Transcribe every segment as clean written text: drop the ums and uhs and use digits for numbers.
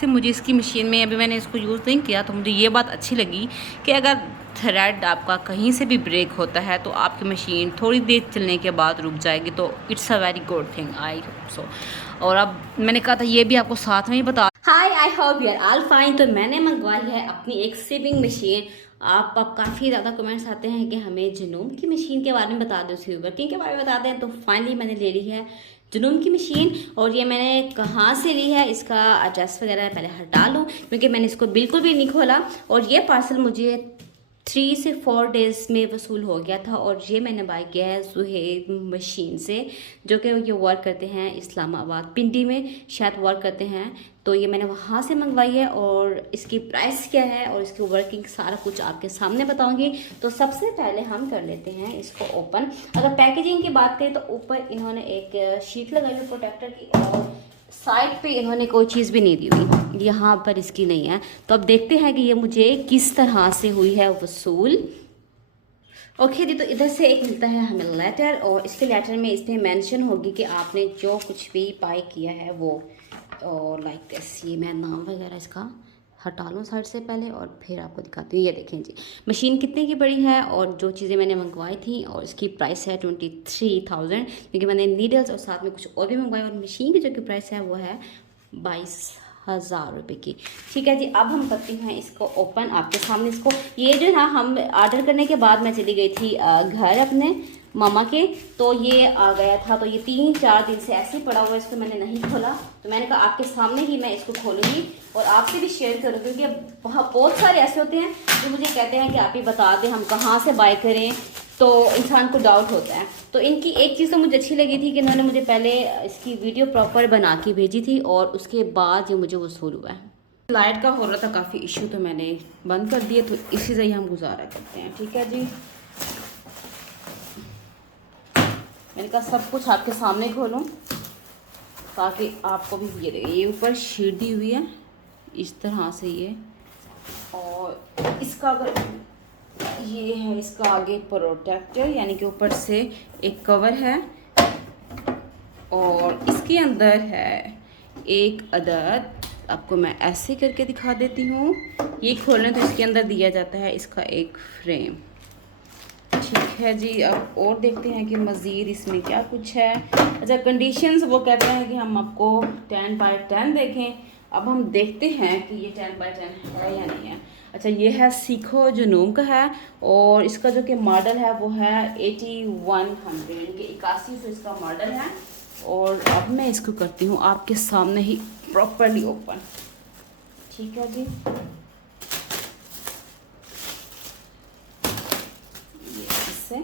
से मुझे इसकी मशीन में अभी मैंने इसको यूज़ नहीं किया तो मुझे ये बात अच्छी लगी कि अगर थ्रेड आपका कहीं से भी ब्रेक होता है तो आपकी मशीन थोड़ी देर चलने के बाद रुक जाएगी। तो it's a very good thing, I hope so. और अब मैंने कहा था ये भी आपको साथ में ही बता। Hi, I hope you are all fine. तो मैंने मंगवाई है अपनी एक सेविंग मशीन। आप काफ़ी ज़्यादा कमेंट्स आते हैं कि हमें जनूम की मशीन के बारे में बता दो, उसकी वर्किंग के बारे में बता दें। तो फाइनली मैंने ले ली है जुनून की मशीन। और ये मैंने कहाँ से ली है, इसका एड्रेस वगैरह पहले हटा लूँ क्योंकि मैंने इसको बिल्कुल भी नहीं खोला। और ये पार्सल मुझे 3 से 4 डेज़ में वसूल हो गया था। और ये मैंने बाय किया है सुहेब मशीन से, जो कि ये वर्क करते हैं इस्लामाबाद पिंडी में शायद वर्क करते हैं। तो ये मैंने वहाँ से मंगवाई है और इसकी प्राइस क्या है और इसकी वर्किंग सारा कुछ आपके सामने बताऊंगी। तो सबसे पहले हम कर लेते हैं इसको ओपन। अगर पैकेजिंग की बात करें तो ऊपर इन्होंने एक शीट लगाई हुई प्रोटेक्टर की और साइड पे इन्होंने कोई चीज़ भी नहीं दी हुई, यहाँ पर इसकी नहीं है। तो अब देखते हैं कि ये मुझे किस तरह से हुई है वसूल। ओके जी, तो इधर से एक मिलता है हमें लेटर और इसके लेटर में इसमें मेंशन होगी कि आपने जो कुछ भी बाय किया है वो। और लाइक दिस, ये मैं नाम वगैरह इसका हटा लूँ साइड से पहले और फिर आपको दिखाती हूँ। ये देखें जी मशीन कितने की बड़ी है और जो चीज़ें मैंने मंगवाई थी और इसकी प्राइस है 23,000 क्योंकि मैंने नीडल्स और साथ में कुछ और भी मंगवाए। और मशीन की जो की प्राइस है वो है 22,000 रुपये की। ठीक है जी, अब हम करते हैं इसको ओपन आपके सामने। इसको ये जो ना हम ऑर्डर करने के बाद मैं चली गई थी घर अपने मामा के, तो ये आ गया था। तो ये 3-4 दिन से ऐसे ही पड़ा हुआ है, इसको मैंने नहीं खोला। तो मैंने कहा आपके सामने ही मैं इसको खोलूंगी और आपसे भी शेयर करूँगी क्योंकि बहुत सारे ऐसे होते हैं जो मुझे कहते हैं कि आप ही बता दें हम कहाँ से बाय करें, तो इंसान को डाउट होता है। तो इनकी एक चीज़ तो मुझे अच्छी लगी थी कि इन्होंने मुझे पहले इसकी वीडियो प्रॉपर बना के भेजी थी और उसके बाद ये मुझे वसूल हुआ है। लाइट का हो रहा था काफ़ी इशू तो मैंने बंद कर दिया, तो इसी से ही हम गुजारा करते हैं। ठीक है जी, मैंने कहा सब कुछ आपके सामने खोलूं ताकि आपको भी ये देखें। ये ऊपर शीट दी हुई है इस तरह से ये, और इसका अगर ये है इसका आगे प्रोटेक्टर यानी कि ऊपर से एक कवर है और इसके अंदर है एक अदद। आपको मैं ऐसे करके दिखा देती हूँ। ये खोलने तो इसके अंदर दिया जाता है इसका एक फ्रेम। ठीक है जी, अब और देखते हैं कि मज़ीद इसमें क्या कुछ है। अच्छा, कंडीशंस वो कहते हैं कि हम आपको 10x10 देखें। अब हम देखते हैं कि ये 10x10 है या नहीं है। अच्छा, ये है सीखो जुनून का है और इसका जो कि मॉडल है वो है 8100 यानी कि 8100 इसका मॉडल है। और अब मैं इसको करती हूँ आपके सामने ही प्रॉपरली ओपन। ठीक है जी, से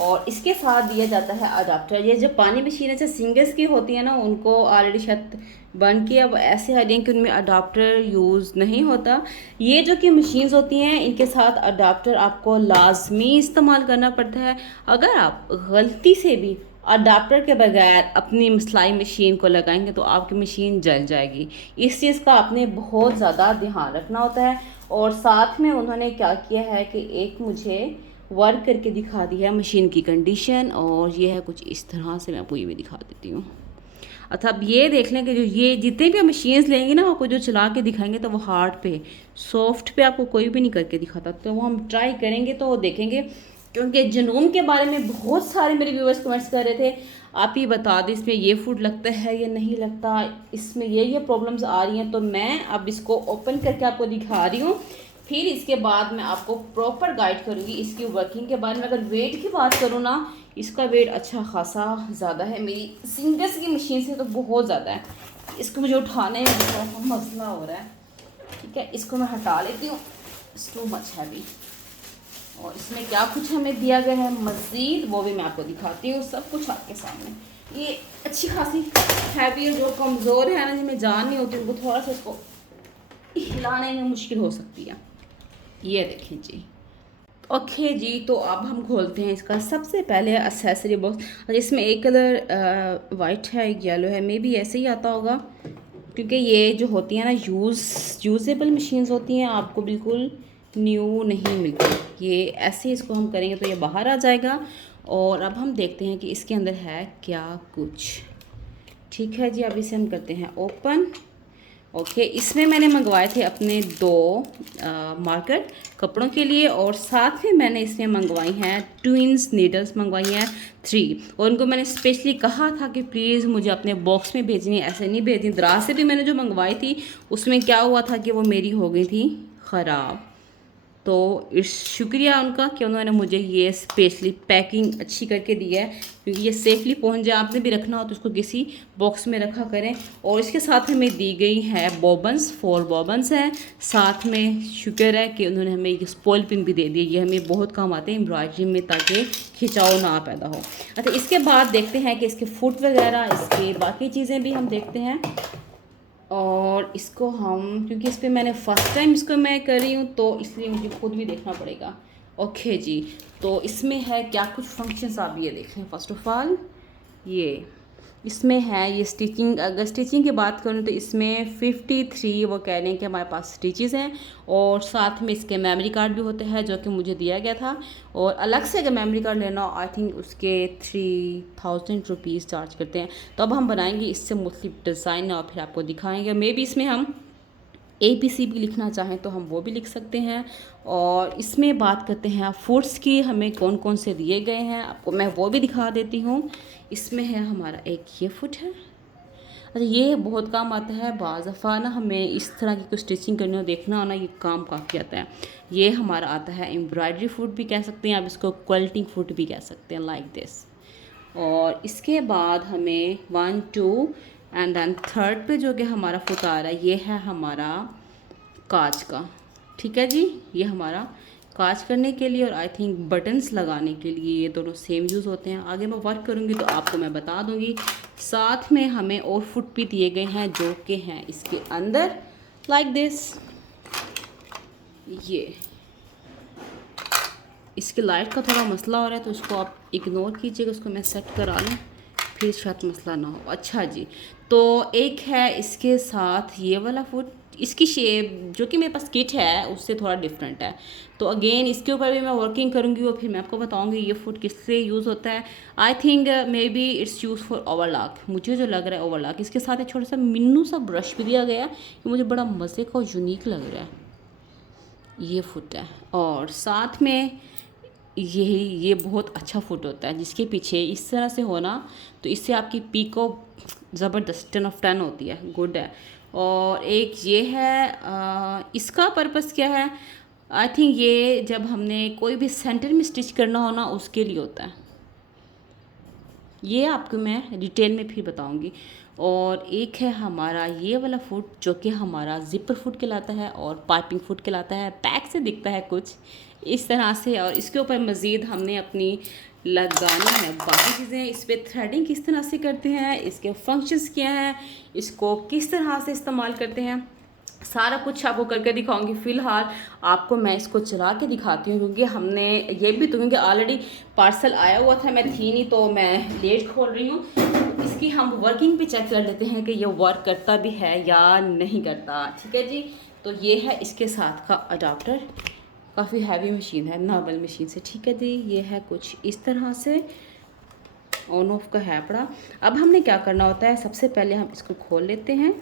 और इसके साथ दिया जाता है अडाप्टर। ये जो पानी मशीन से सिंगर्स की होती है ना, उनको ऑलरेडी शायद बन के अब ऐसे आ रही हैं कि उनमें अडाप्टर यूज़ नहीं होता। ये जो कि मशीन्स होती हैं इनके साथ अडाप्टर आपको लाजमी इस्तेमाल करना पड़ता है। अगर आप गलती से भी अडाप्टर के बगैर अपनी सिलाई मशीन को लगाएंगे तो आपकी मशीन जल जाएगी। इस चीज़ का आपने बहुत ज़्यादा ध्यान रखना होता है। और साथ में उन्होंने क्या किया है कि एक मुझे वर्क करके दिखा दिया है मशीन की कंडीशन, और ये है कुछ इस तरह से। मैं आपको ये भी दिखा देती हूँ। अच्छा, अब ये देख लें कि जो ये जितने भी मशीन्स लेंगे ना आपको जो चला के दिखाएंगे तो वो हार्ड पे, सॉफ्ट पे आपको कोई भी नहीं करके दिखाता। तो वो हम ट्राई करेंगे तो वो देखेंगे, क्योंकि जनूम के बारे में बहुत सारे मेरे व्यूअर्स कमेंट्स कर रहे थे आप ही बता दें इसमें ये फूड लगता है या नहीं लगता, इसमें ये प्रॉब्लम्स आ रही हैं। तो मैं अब इसको ओपन करके आपको दिखा रही हूँ, फिर इसके बाद मैं आपको प्रॉपर गाइड करूँगी इसकी वर्किंग के बारे में। अगर वेट की बात करूँ ना, इसका वेट अच्छा खासा ज़्यादा है, मेरी सिंगर्स की मशीन से तो बहुत ज़्यादा है। इसको मुझे उठाने में बहुत मसला हो रहा है। ठीक है, इसको मैं हटा लेती हूँ, इट्स टू मच हैवी। और इसमें क्या कुछ हमें दिया गया है मज़ीद वो भी मैं आपको दिखाती हूँ, सब कुछ आपके सामने। ये अच्छी खासी हैवी है, जो कमज़ोर है ना जिनमें जान नहीं होती उनको थोड़ा सा इसको हिलाने में मुश्किल हो सकती है। ये देखें जी। ओके जी, तो अब हम खोलते हैं इसका सबसे पहले एक्सेसरी बॉक्स। इसमें एक कलर वाइट है, एक येलो है, मे बी ऐसे ही आता होगा क्योंकि ये जो होती है ना यूज़ेबल मशीन्स होती हैं, आपको बिल्कुल न्यू नहीं मिलती। ये ऐसे इसको हम करेंगे तो ये बाहर आ जाएगा। और अब हम देखते हैं कि इसके अंदर है क्या कुछ। ठीक है जी, अब इसे हम करते हैं ओपन। ओके, इसमें मैंने मंगवाए थे अपने 2 मार्कर कपड़ों के लिए, और साथ में मैंने इसमें मंगवाई हैं ट्विंस नीडल्स मंगवाई हैं 3, और उनको मैंने स्पेशली कहा था कि प्लीज़ मुझे अपने बॉक्स में भेजनी, ऐसे नहीं भेजनी। दराज से भी मैंने जो मंगवाई थी उसमें क्या हुआ था कि वो मेरी हो गई थी ख़राब। तो शुक्रिया उनका कि उन्होंने मुझे ये स्पेशली पैकिंग अच्छी करके दी है, क्योंकि ये सेफली पहुंच जाए। आपने भी रखना हो तो उसको किसी बॉक्स में रखा करें। और इसके साथ हमें दी गई है बॉबन्स, 4 बॉबन्स हैं। साथ में शुक्र है कि उन्होंने हमें ये स्पॉइल पिन भी दे दी। ये हमें बहुत काम आते हैं एम्ब्रॉयडरी में, ताकि खिंचाव ना पैदा हो। अच्छा, इसके बाद देखते हैं कि इसके फुट वगैरह, इसके बाकी चीज़ें भी हम देखते हैं। और इसको हम, क्योंकि इस पर मैंने फ़र्स्ट टाइम इसको मैं कर रही हूँ, तो इसलिए मुझे खुद भी देखना पड़ेगा। ओके जी, तो इसमें है क्या कुछ फंक्शंस, आप ये देखें। फ़र्स्ट ऑफ ऑल ये इसमें है ये स्टिचिंग। अगर स्टिचिंग की बात करूँ तो इसमें 53 वो कह रहे हैं कि हमारे पास स्टिचेस हैं, और साथ में इसके मेमोरी कार्ड भी होते हैं जो कि मुझे दिया गया था। और अलग से अगर मेमोरी कार्ड लेना आई थिंक उसके 3000 रुपीज़ चार्ज करते हैं। तो अब हम बनाएंगे इससे मुख्तलिफ डिज़ाइन और फिर आपको दिखाएंगे। मे बी इसमें हम ABC भी लिखना चाहें तो हम वो भी लिख सकते हैं। और इसमें बात करते हैं फूड्स की, हमें कौन कौन से दिए गए हैं, आपको मैं वो भी दिखा देती हूँ। इसमें है हमारा एक ये फुट है। अच्छा, ये बहुत काम आता है। बाज़ दफ़ा ना हमें इस तरह की कुछ स्टिचिंग करनी हो, देखना हो ना, ये काम काफ़ी आता है। ये हमारा आता है एम्ब्रॉयडरी फुट भी कह सकते हैं आप इसको, क्वालिटी फुट भी कह सकते हैं, लाइक दिस। और इसके बाद हमें 1 2 एंड देन थर्ड पे जो कि हमारा फुट आ रहा है, ये है हमारा कांच का। ठीक है जी, ये हमारा कांच करने के लिए, और आई थिंक बटन्स लगाने के लिए ये दोनों सेम यूज़ होते हैं। आगे मैं वर्क करूँगी तो आपको मैं बता दूँगी। साथ में हमें और फुट भी दिए गए हैं जो कि हैं इसके अंदर, लाइक दिस। ये इसके लाइट का थोड़ा मसला हो रहा है तो उसको आप इग्नोर कीजिएगा, उसको मैं सेट करा लूँ, फिर शायद मसला ना हो। अच्छा जी, तो एक है इसके साथ ये वाला फुट। इसकी शेप जो कि मेरे पास किट है उससे थोड़ा डिफरेंट है, तो अगेन इसके ऊपर भी मैं वर्किंग करूँगी और फिर मैं आपको बताऊँगी ये फुट किससे यूज़ होता है। I think may be it's use for overlock, मुझे जो लग रहा है ओवरलॉक। इसके साथ एक छोटा सा मिन्नू सा ब्रश भी दिया गया है, ये मुझे बड़ा मज़े का और यूनिक लग रहा है। ये फुट है, और साथ में ये बहुत अच्छा फुट होता है, जिसके पीछे इस तरह से होना तो इससे आपकी पीको ज़बरदस्त 10 ऑफ 10 होती है, गुड है। और एक ये है, इसका पर्पस क्या है, आई थिंक ये जब हमने कोई भी सेंटर में स्टिच करना हो ना उसके लिए होता है। ये आपको मैं डिटेल में फिर बताऊंगी। और एक है हमारा ये वाला फुट जो कि हमारा ज़िपर फुट कहलाता है और पाइपिंग फुट कहलाता है। पैक से दिखता है कुछ इस तरह से, और इसके ऊपर मज़ीद हमने अपनी लगाना है बाकी चीज़ें। इस पर थ्रेडिंग किस तरह से करते हैं, इसके फंक्शंस क्या हैं, इसको किस तरह से इस्तेमाल करते हैं, सारा कुछ आपको करके दिखाऊंगी। फ़िलहाल आपको मैं इसको चला के दिखाती हूँ, क्योंकि हमने ये भी तो, क्योंकि ऑलरेडी पार्सल आया हुआ था, मैं थी नहीं तो मैं लेट खोल रही हूँ। इसकी हम वर्किंग भी चेक कर लेते हैं कि ये वर्क करता भी है या नहीं करता। ठीक है जी, तो ये है इसके साथ का अडाप्टर। काफ़ी हैवी मशीन है, नॉर्मल मशीन से। ठीक है जी, ये है कुछ इस तरह से, ऑन ऑफ का है पड़ा। अब हमने क्या करना होता है, सबसे पहले हम इसको खोल लेते हैं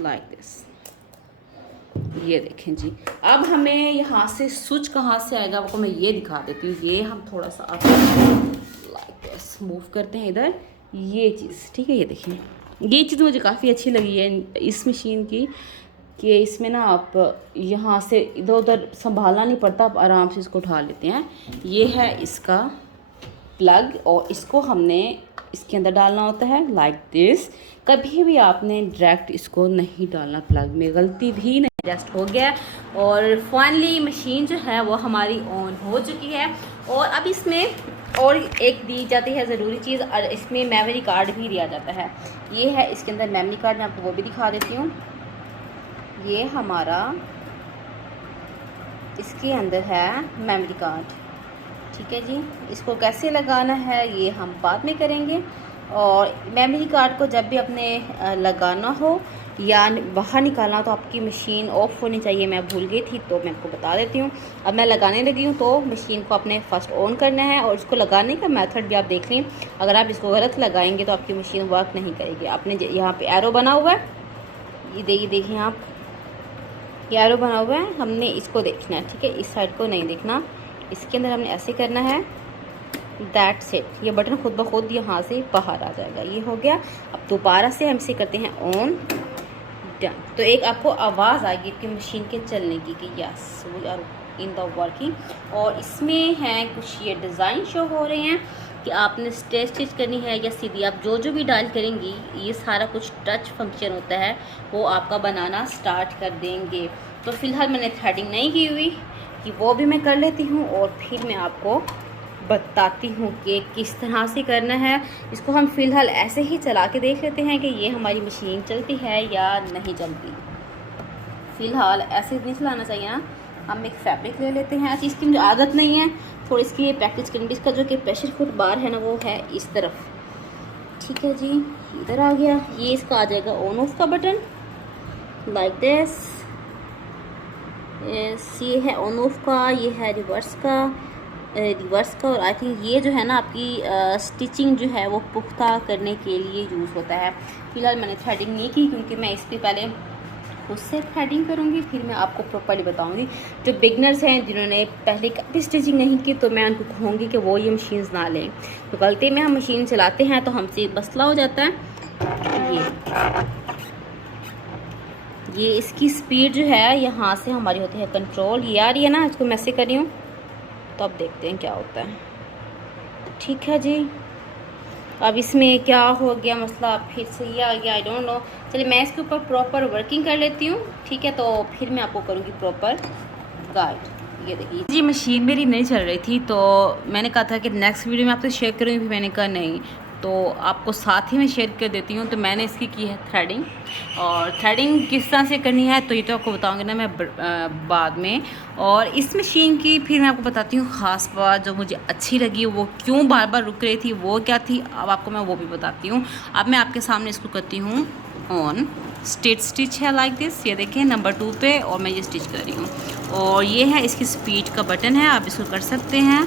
लाइक दिस। ये देखें जी, अब हमें यहाँ से स्विच कहाँ से आएगा आपको मैं ये दिखा देती हूँ। ये हम थोड़ा सा आप लाइक दिस मूव करते हैं इधर, ये चीज़। ठीक है, ये देखें, ये चीज़ मुझे काफ़ी अच्छी लगी है इस मशीन की, कि इसमें ना आप यहाँ से इधर उधर संभालना नहीं पड़ता, आप आराम से इसको उठा लेते हैं। ये है इसका प्लग, और इसको हमने इसके अंदर डालना होता है लाइक दिस। कभी भी आपने डायरेक्ट इसको नहीं डालना, प्लग में गलती भी नहीं, एडजस्ट हो गया। और फाइनली मशीन जो है वो हमारी ऑन हो चुकी है। और अब इसमें और एक दी जाती है ज़रूरी चीज़, और इसमें मेमोरी कार्ड भी दिया जाता है। ये है इसके अंदर मेमोरी कार्ड, मैं आपको वो भी दिखा देती हूँ। ये हमारा इसके अंदर है मेमोरी कार्ड। ठीक है जी, इसको कैसे लगाना है ये हम बाद में करेंगे। और मेमोरी कार्ड को जब भी अपने लगाना हो या बाहर निकालना हो तो आपकी मशीन ऑफ होनी चाहिए। मैं भूल गई थी तो मैं आपको बता देती हूँ। अब मैं लगाने लगी हूँ तो मशीन को आपने फ़र्स्ट ऑन करना है और इसको लगाने का मेथड भी आप देख लें। अगर आप इसको गलत लगाएंगे तो आपकी मशीन वर्क नहीं करेगी। आपने यहाँ पे एरो बना हुआ है, ये देखिए आप, ये एरो बना हुआ है, हमने इसको देखना है, ठीक है, इस साइड को नहीं देखना। इसके अंदर हमने ऐसे करना है, दैट्स इट। ये बटन खुद ब खुद यहाँ से बाहर आ जाएगा। ये हो गया। अब दोबारा से हम इसे करते हैं ऑन, डन। तो एक आपको आवाज़ आएगी कि मशीन के चलने की कि yes we are in the working. और इसमें हैं कुछ ये डिज़ाइन शो हो रहे हैं कि आपने स्ट्रेच स्टिच करनी है या सीधी। आप जो भी डायल करेंगी ये सारा कुछ टच फंक्शन होता है, वो आपका बनाना स्टार्ट कर देंगे। तो फ़िलहाल मैंने थ्रेडिंग नहीं की हुई कि वो भी मैं कर लेती हूँ और फिर मैं आपको बताती हूँ कि किस तरह से करना है। इसको हम फ़िलहाल ऐसे ही चला के देख लेते हैं कि ये हमारी मशीन चलती है या नहीं चलती। फ़िलहाल ऐसे नहीं चलाना चाहिए ना। हम एक फैब्रिक ले लेते हैं। इसकी मुझे आदत नहीं है, थोड़ी इसकी ये प्रैक्टिस करेंगे। इसका जो कि प्रेशर फुट बार है ना वो है इस तरफ, ठीक है जी, इधर आ गया। ये इसका आ जाएगा ऑन ऑफ का बटन, लाइक दिस। ये है ऑन ऑफ का, ये है रिवर्स का और आई थिंक ये जो है ना आपकी स्टिचिंग जो है वो पुख्ता करने के लिए यूज़ होता है। फ़िलहाल मैंने थ्रेडिंग नहीं की क्योंकि मैं इससे पहले उससे थ्रेडिंग करूँगी, फिर मैं आपको प्रॉपर्ली बताऊँगी। जो बिगनर्स हैं जिन्होंने पहले कभी स्टिचिंग नहीं की तो मैं उनको कहूँगी कि वो ये मशीन्स ना लें। तो गलती में हम मशीन चलाते हैं तो हमसे मसला हो जाता है। ये इसकी स्पीड जो है यहाँ से हमारी होती है कंट्रोल। ये आ रही है ना, इसको मैं ऐसे कर रही हूँ तो अब देखते हैं क्या होता है। ठीक है जी, अब इसमें क्या हो गया मसला, फिर से ये आ गया, आई डोंट नो। चलिए मैं इसके ऊपर प्रॉपर वर्किंग कर लेती हूँ, ठीक है, तो फिर मैं आपको करूँगी प्रॉपर गाइड। ये देखिए जी, मशीन मेरी नहीं चल रही थी तो मैंने कहा था कि नेक्स्ट वीडियो में आपसे शेयर करूँगी, फिर मैंने कहा नहीं तो आपको साथ ही में शेयर कर देती हूँ। तो मैंने इसकी की है थ्रेडिंग, और थ्रेडिंग किस तरह से करनी है तो ये तो आपको बताऊँगी ना मैं बाद में। और इस मशीन की फिर मैं आपको बताती हूँ ख़ास बात जो मुझे अच्छी लगी, वो क्यों बार बार रुक रही थी, वो क्या थी, अब आपको मैं वो भी बताती हूँ। अब मैं आपके सामने इसको करती हूँ ऑन। स्टिच है लाइक दिस, ये देखें नंबर 2 पे, और मैं ये स्टिच कर रही हूँ। और ये है इसकी स्पीड का बटन है, आप इसको कर सकते हैं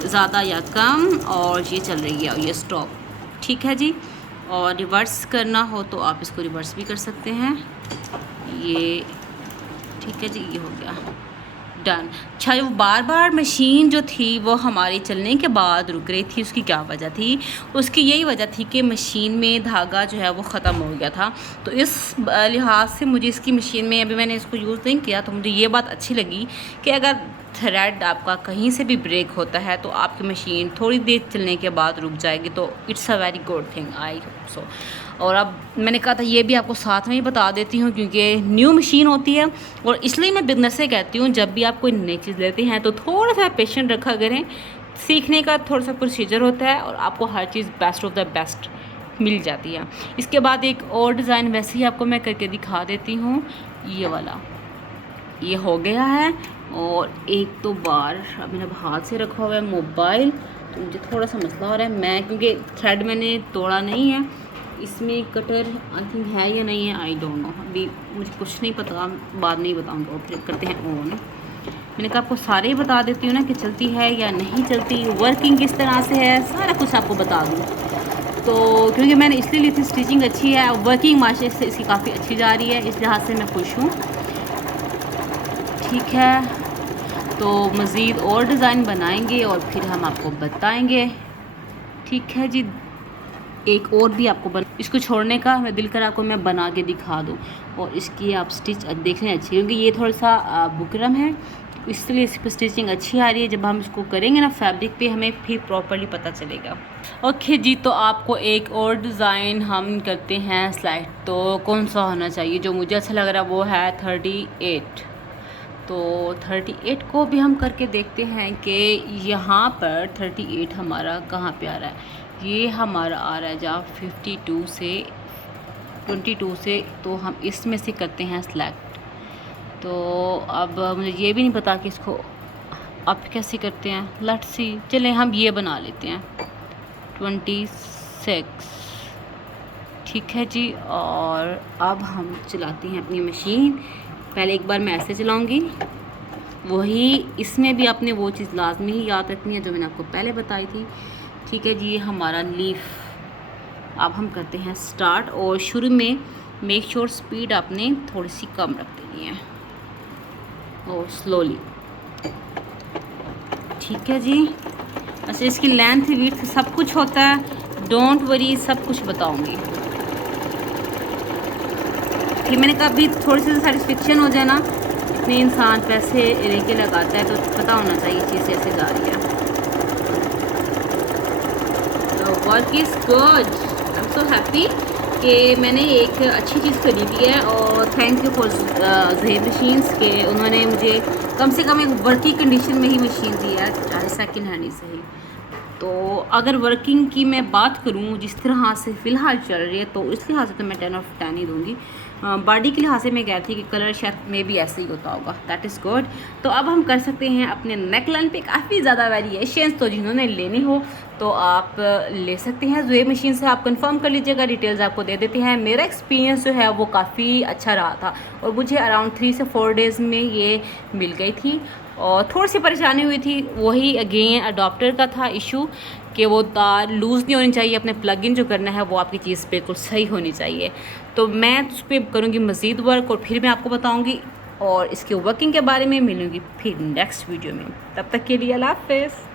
ज़्यादा या कम, और ये चल रही है और ये स्टॉप, ठीक है जी। और रिवर्स करना हो तो आप इसको रिवर्स भी कर सकते हैं, ये ठीक है जी, ये हो गया डन। अच्छा, वो बार बार मशीन जो थी वो हमारी चलने के बाद रुक रही थी, उसकी क्या वजह थी? उसकी यही वजह थी कि मशीन में धागा जो है वो ख़त्म हो गया था। तो इस लिहाज से मुझे इसकी मशीन में, अभी मैंने इसको यूज़ नहीं किया, तो मुझे ये बात अच्छी लगी कि अगर थ्रेड आपका कहीं से भी ब्रेक होता है तो आपकी मशीन थोड़ी देर चलने के बाद रुक जाएगी। तो it's a very good thing, I hope so. और अब मैंने कहा था ये भी आपको साथ में ही बता देती हूँ क्योंकि न्यू मशीन होती है, और इसलिए मैं बिगनर से कहती हूँ जब भी आप कोई नई चीज़ लेते हैं तो थोड़ा सा पेशेंट रखा करें। सीखने का थोड़ा सा प्रोसीजर होता है और आपको हर चीज़ बेस्ट ऑफ द बेस्ट मिल जाती है। इसके बाद एक और डिज़ाइन वैसे ही आपको मैं करके दिखा देती हूँ। ये वाला ये हो गया है, और एक तो बार अब मैंने हाथ से रखा हुआ है मोबाइल, तो मुझे थोड़ा सा मसला हो रहा है। मैं क्योंकि थ्रेड मैंने तोड़ा नहीं है, इसमें कटर आई थिंक है या नहीं है, आई डोंट नो, अभी मुझे कुछ नहीं पता, बाद में ही बताऊँगा। फिर करते हैं ऑन। मैंने कहा आपको सारे ही बता देती हूँ ना कि चलती है या नहीं चलती, वर्किंग किस तरह से है, सारा कुछ आपको बता दूँ। तो क्योंकि मैंने इसलिए ली थी, स्टिचिंग अच्छी है, वर्किंग माशाल्लाह से इसकी काफ़ी अच्छी जा रही है, इस लिहाज से मैं खुश हूँ। ठीक है, तो मज़ीद और डिज़ाइन बनाएंगे और फिर हम आपको बताएंगे। ठीक है जी, एक और भी आपको इसको छोड़ने का मैं दिल करा को मैं बना के दिखा दूँ, और इसकी आप स्टिच देखने अच्छी, क्योंकि ये थोड़ा सा बुकरम है, इसलिए इस पर स्टिचिंग अच्छी आ रही है। जब हम इसको करेंगे ना फैब्रिक पे, हमें फिर प्रॉपर्ली पता चलेगा। ओके जी, तो आपको एक और डिज़ाइन हम करते हैं स्लाइड। तो कौन सा होना चाहिए, जो मुझे अच्छा लग रहा है वो है 38। तो 38 को भी हम करके देखते हैं कि यहाँ पर 38 हमारा कहाँ पे आ रहा है। ये हमारा आ रहा है जहाँ 52 से 22 से, तो हम इसमें से करते हैं सेलेक्ट। तो अब मुझे ये भी नहीं पता कि इसको आप कैसे करते हैं, लेट्स सी। चलें हम ये बना लेते हैं 26, ठीक है जी। और अब हम चलाते हैं अपनी मशीन। पहले एक बार मैं ऐसे चलाऊँगी, वही इसमें भी आपने वो चीज़ लाजमी ही याद रखनी है जो मैंने आपको पहले बताई थी। ठीक है जी, ये हमारा लीफ अब हम करते हैं स्टार्ट। और शुरू में मेक श्योर स्पीड आपने थोड़ी सी कम रख देनी है और स्लोली। ठीक है जी। अच्छा, इसकी लेंथ विड्थ सब कुछ होता है, डोंट वरी, सब कुछ बताऊंगी। फिर मैंने कहा अभी थोड़ी सी सेटिस्फेक्शन हो जाए ना, इतने इंसान पैसे लेके लगाता है तो पता होना चाहिए चीज़ ऐसे जा रही है। तो work is good, I am so happy कि मैंने एक अच्छी चीज़ खरीदी है। और थैंक यू फॉर ज़ेब मशीन्स के उन्होंने मुझे कम से कम एक वर्किंग कंडीशन में ही मशीन दी है, चाहे सेकंड हैंड ही सही। तो अगर वर्किंग की मैं बात करूं जिस तरह से फ़िलहाल चल रही है, तो इस लिहाज से तो मैं 10 ऑफ 10 ही दूंगी। बॉडी के लिहाज से मैं कहती कि कलर शायद में भी ऐसे ही होता होगा, दैट इज़ गुड। तो अब हम कर सकते हैं अपने नेक लाइन पे काफ़ी ज़्यादा वेरिएशंस, तो जिन्होंने लेनी हो तो आप ले सकते हैं। ज़ेब मशीन से आप कंफर्म कर लीजिएगा, डिटेल्स आपको दे देते हैं। मेरा एक्सपीरियंस जो है वो काफ़ी अच्छा रहा था और मुझे अराउंड 3 से 4 डेज़ में ये मिल गई थी। और थोड़ी सी परेशानी हुई थी, वही अगेन अडॉप्टर का था इशू कि वो तार लूज़ नहीं होनी चाहिए, अपने प्लग इन जो करना है वो आपकी चीज़ बिल्कुल सही होनी चाहिए। तो मैं उस पर करूँगी मज़ीद वर्क और फिर मैं आपको बताऊँगी और इसके वर्किंग के बारे में मिलूँगी फिर नेक्स्ट वीडियो में। तब तक के लिए अल्लाह हाफ़िज़।